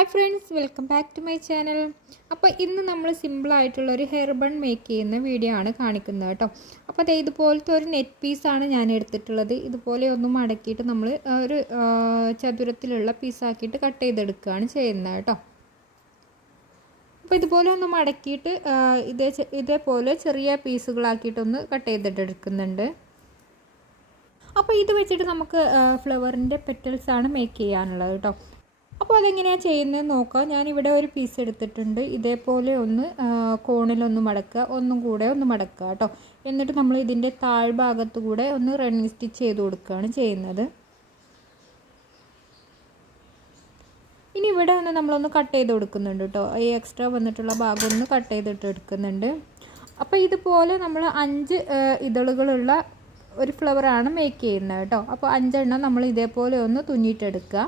Hi friends welcome back to my channel. അപ്പോൾ ഇന്ന് നമ്മൾ സിമ്പിളായിട്ടുള്ള ഒരു ഹെയർ ബൺ മേക്ക് ചെയ്യുന്ന വീഡിയോ ആണ് കാണിക്കുന്നത് കേട്ടോ. അപ്പോൾ അത് ഇതുപോലത്തെ ഒരു നെറ്റ് പീസാണ് ഞാൻ എടുത്തിട്ടുള്ളത്. ഇതുപോലെ ഒന്ന് മടക്കിയിട്ട് നമ്മൾ ഒരു ചതുരത്തിലുള്ള പീസാക്കിയിട്ട് കട്ട് ചെയ്തെടുക്കുകയാണ് ചെയ്യുന്നത് കേട്ടോ. അപ്പോൾ ഇതുപോലെ ഒന്ന് മടക്കിയിട്ട് ഇതേ ഇതേപോലെ ചെറിയ പീസുകളാക്കിയിട്ടൊന്ന് കട്ട് ചെയ്തിട്ട് എടുക്കുന്നുണ്ട് അപ്പോൾ ഇത് വെച്ചിട്ട് നമുക്ക് ഫ്ലവറിന്റെ പെറ്റൽസാണ് മേക്ക് ചെയ്യാനുള്ളത് കേട്ടോ. അപ്പോൾ അതെങ്ങനെയാണ് ചെയ്യുന്നത് നോക്കാം. ഞാനിവിടെ ഒരു പീസ് എടുത്തിട്ടുണ്ട്. ഇതേപോലെ ഒന്ന് കോണിലൊന്ന് മടക്കുക. ഒന്നും കൂടെ ഒന്ന് മടക്കുക കേട്ടോ. എന്നിട്ട് നമ്മൾ ഇതിന്റെ താഴ്ഭാഗത്ത് കൂടെ ഒന്ന് റണ്ണിങ് സ്റ്റിച്ച് ചെയ്ത് കൊടുക്കുകയാണ് ചെയ്യുന്നത്. ഇനി ഇവിടെ ഒന്ന് നമ്മളൊന്ന് കട്ട് ചെയ്ത് കൊടുക്കുന്നുണ്ട് കേട്ടോ. ഈ എക്സ്ട്രാ വന്നിട്ടുള്ള ഭാഗം ഒന്ന് കട്ട് ചെയ്തിട്ട് എടുക്കുന്നുണ്ട്. അപ്പോൾ ഇതുപോലെ നമ്മൾ അഞ്ച് ഇതളുകളുള്ള ഒരു ഫ്ലവറാണ് മേക്ക് ചെയ്യുന്നത് കേട്ടോ. അപ്പോൾ അഞ്ചെണ്ണം നമ്മൾ ഇതേപോലെ ഒന്ന് തുന്നിയിട്ടെടുക്കുക.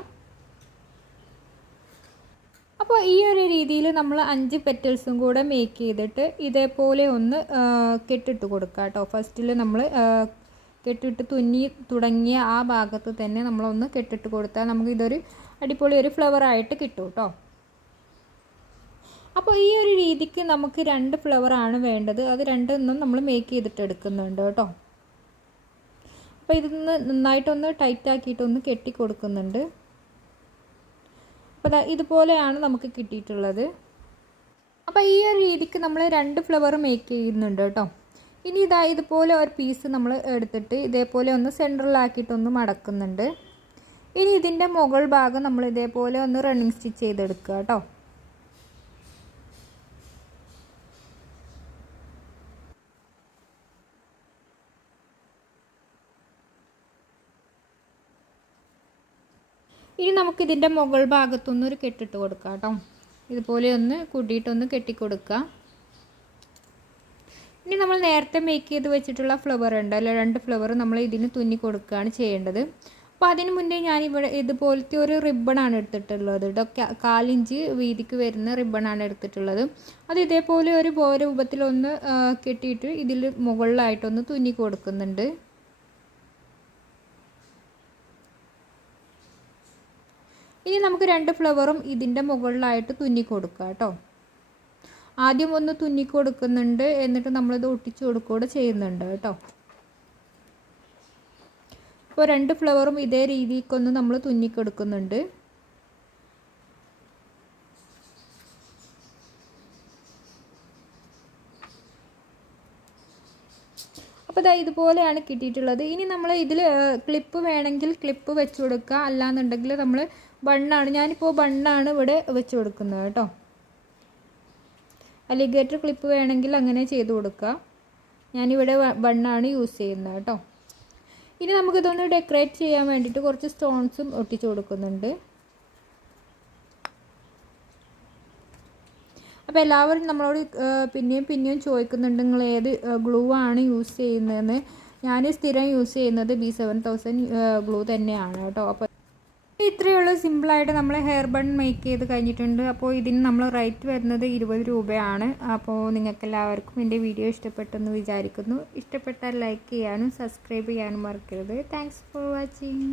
അപ്പോൾ ഈ ഒരു രീതിയിൽ നമ്മൾ അഞ്ച് പെറ്റൽസും കൂടെ മേക്ക് ചെയ്തിട്ട് ഇതേപോലെ ഒന്ന് കെട്ടിട്ട് കൊടുക്കുക കേട്ടോ ഫസ്റ്റിൽ നമ്മൾ കെട്ടിട്ട് തുന്നി തുടങ്ങിയ ആ ഭാഗത്ത് തന്നെ നമ്മളൊന്ന് കെട്ടിട്ട് കൊടുത്താൽ നമുക്ക് ഇതൊരു അടിപൊളി ഒരു ഫ്ലവർ ആയിട്ട് കിട്ടും കേട്ടോ അപ്പോൾ ഈ ഒരു രീതിക്ക് നമുക്ക് രണ്ട് ഫ്ലവർ ആണ് വേണ്ടത്. അത് രണ്ടെന്നും നമ്മൾ മേക്ക് ചെയ്തിട്ട് എടുക്കുന്നുണ്ട് കേട്ടോ അപ്പോൾ ഇതൊന്ന് നന്നായിട്ടൊന്ന് ടൈറ്റാക്കിയിട്ടൊന്ന് കെട്ടി കൊടുക്കുന്നുണ്ട്. അപ്പോൾ ഇതുപോലെയാണ് നമുക്ക് കിട്ടിയിട്ടുള്ളത്. അപ്പോൾ ഈ ഒരു രീതിക്ക് നമ്മൾ രണ്ട് ഫ്ലവർ മേക്ക് ചെയ്യുന്നുണ്ട് കേട്ടോ. ഇനി ഇതാ ഇതുപോലെ ഒരു പീസ് നമ്മൾ എടുത്തിട്ട് ഇതേപോലെ ഒന്ന് സെൻട്രലാക്കിയിട്ടൊന്ന് മടക്കുന്നുണ്ട്. ഇനി ഇതിന്റെ മുകൾ ഭാഗം നമ്മൾ ഇതേപോലെ ഒന്ന് റണ്ണിങ് സ്റ്റിച്ച് ചെയ്തെടുക്കുക കേട്ടോ. ഇനി നമുക്കിതിന്റെ മുകൾ ഭാഗത്തുനിന്ന് ഒരു കെട്ടിട്ട് കൊടുക്കാം കേട്ടോ. ഇതുപോലെ ഒന്ന് കൂട്ടിയിട്ടൊന്ന് കെട്ടിക്കൊടുക്കുക. ഇനി നമ്മൾ നേരത്തെ മേക്ക് ചെയ്ത് വെച്ചിട്ടുള്ള ഫ്ലവർ ഉണ്ട്. അല്ല? രണ്ട് ഫ്ലവർ നമ്മൾ ഇതിന് തുന്നി കൊടുക്കുകയാണ് ചെയ്യേണ്ടത്. അപ്പോൾ അതിന് മുന്നേ ഞാൻ ഇവിടെ ഇതുപോലത്തെ ഒരു റിബണാണ് എടുത്തിട്ടുള്ളത് കേട്ടോ. കാലിഞ്ച് വീതിക്ക് വരുന്ന റിബണാണ് എടുത്തിട്ടുള്ളത്. അത് ഇതേപോലെ ഒരു രൂപത്തിലൊന്ന് കെട്ടിയിട്ട് ഇതിൽ മുകളിലായിട്ടൊന്ന് തുന്നി കൊടുക്കുന്നുണ്ട്. ഇനി നമുക്ക് രണ്ട് ഫ്ലവറും ഇതിന്റെ മുകളിലായിട്ട് തുന്നി കൊടുക്കുക കേട്ടോ. ആദ്യം ഒന്ന് തുന്നി കൊടുക്കുന്നുണ്ട് എന്നിട്ട് നമ്മളിത് ഒട്ടിച്ചു കൊടുക്കുകയോടെ ചെയ്യുന്നുണ്ട് കേട്ടോ. അപ്പോൾ രണ്ട് ഫ്ലവറും ഇതേ രീതിക്കൊന്ന് നമ്മൾ തുന്നി അപ്പോൾ ഇതാ ഇതുപോലെയാണ് കിട്ടിയിട്ടുള്ളത്. ഇനി നമ്മൾ ഇതിൽ ക്ലിപ്പ് വേണമെങ്കിൽ ക്ലിപ്പ് വെച്ച് കൊടുക്കുക. അല്ലാന്നുണ്ടെങ്കിൽ നമ്മൾ ബണ്ണാണ് ഞാനിപ്പോൾ ബണ്ണാണ് ഇവിടെ വെച്ച് കൊടുക്കുന്നത് കേട്ടോ. അലിഗേറ്റർ ക്ലിപ്പ് വേണമെങ്കിൽ അങ്ങനെ ചെയ്ത് കൊടുക്കുക. ഞാനിവിടെ ബണ്ണാണ് യൂസ് ചെയ്യുന്നത് കേട്ടോ. ഇനി നമുക്കിതൊന്ന് ഡെക്കറേറ്റ് ചെയ്യാൻ വേണ്ടിയിട്ട് കുറച്ച് സ്റ്റോൺസും ഒട്ടിച്ച് കൊടുക്കുന്നുണ്ട്. അപ്പോൾ എല്ലാവരും നമ്മളോട് പിന്നെയും പിന്നെയും ചോദിക്കുന്നുണ്ട് നിങ്ങൾ ഏത് ഗ്ലൂ ആണ് യൂസ് ചെയ്യുന്നതെന്ന്? ഞാൻ സ്ഥിരം യൂസ് ചെയ്യുന്നത് ബി സെവൻ തൗസൻഡ് ഗ്ലൂ തന്നെയാണ് കേട്ടോ. അപ്പോൾ ഇത്രയേ ഉള്ളൂ. സിമ്പിളായിട്ട് നമ്മൾ ഹെയർ ബൺ മേക്ക് ചെയ്ത് കഴിഞ്ഞിട്ടുണ്ട്. അപ്പോൾ ഇതിന് നമ്മൾ റേറ്റ് വരുന്നത് ഇരുപത് രൂപയാണ്. അപ്പോൾ നിങ്ങൾക്ക് എല്ലാവർക്കും എന്റെ വീഡിയോ ഇഷ്ടപ്പെട്ടെന്ന് വിചാരിക്കുന്നു. ഇഷ്ടപ്പെട്ടാൽ ലൈക്ക് ചെയ്യാനും സബ്സ്ക്രൈബ് ചെയ്യാനും മറക്കരുത്. Thanks for watching.